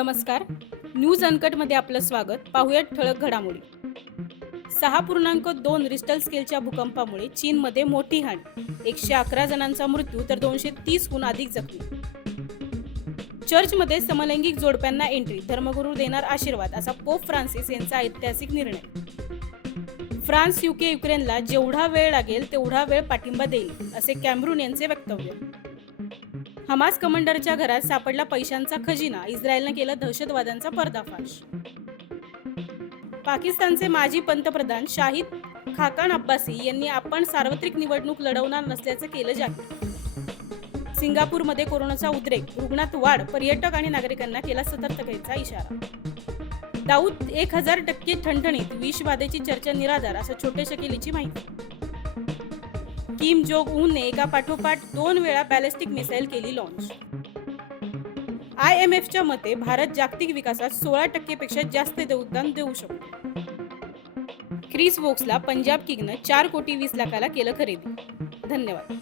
नमस्कार. न्यूज अनकटमध्ये आपलं स्वागत. पाहुयात ठळक घडामोडी. 6.2 रिश्टर स्केलच्या भूकंपामुळे चीनमध्ये मोठी हानी. 111 जणांचा मृत्यू तर 230हून अधिक जखमी. चर्चमध्ये समलैंगिक जोडप्यांना एंट्री, धर्मगुरू देणार आशीर्वाद, असा पोप फ्रान्सिस यांचा ऐतिहासिक निर्णय. फ्रान्स युक्रेनला जेवढा वेळ लागेल तेवढा वेळ पाठिंबा देईल, असे कॅमरून यांचे वक्तव्य. हमास कमांडरच्या घरात सापडला पैशांचा खजिना, इस्रायलने केलं दहशतवाद्यांचा पर्दाफाश. पाकिस्तानचे माजी पंतप्रधान शाहिद खाकान अब्बासी यांनी आपण सार्वत्रिक निवडणूक लढवणार नसल्याचं केलं जाहीर. सिंगापूरमध्ये कोरोनाचा उद्रेक, रुग्णात वाढ, पर्यटक आणि नागरिकांना केला सतर्कतेचा इशारा. दाऊद 1000% ठणठणीत, विषबाधेची चर्चा निराधार, असं छोटे शकीलीची माहिती. किम जोंग उनने एका पाठोपाठ 2 वेळा बॅलिस्टिक मिसाईल केली लॉन्च. IMFच्या मते भारत जागतिक विकासात 16% पेक्षा जास्त योगदान देऊ शकतो. क्रिस वोक्सला पंजाब किंग्सनं 4 कोटी 20 लाखाला केलं खरेदी. धन्यवाद.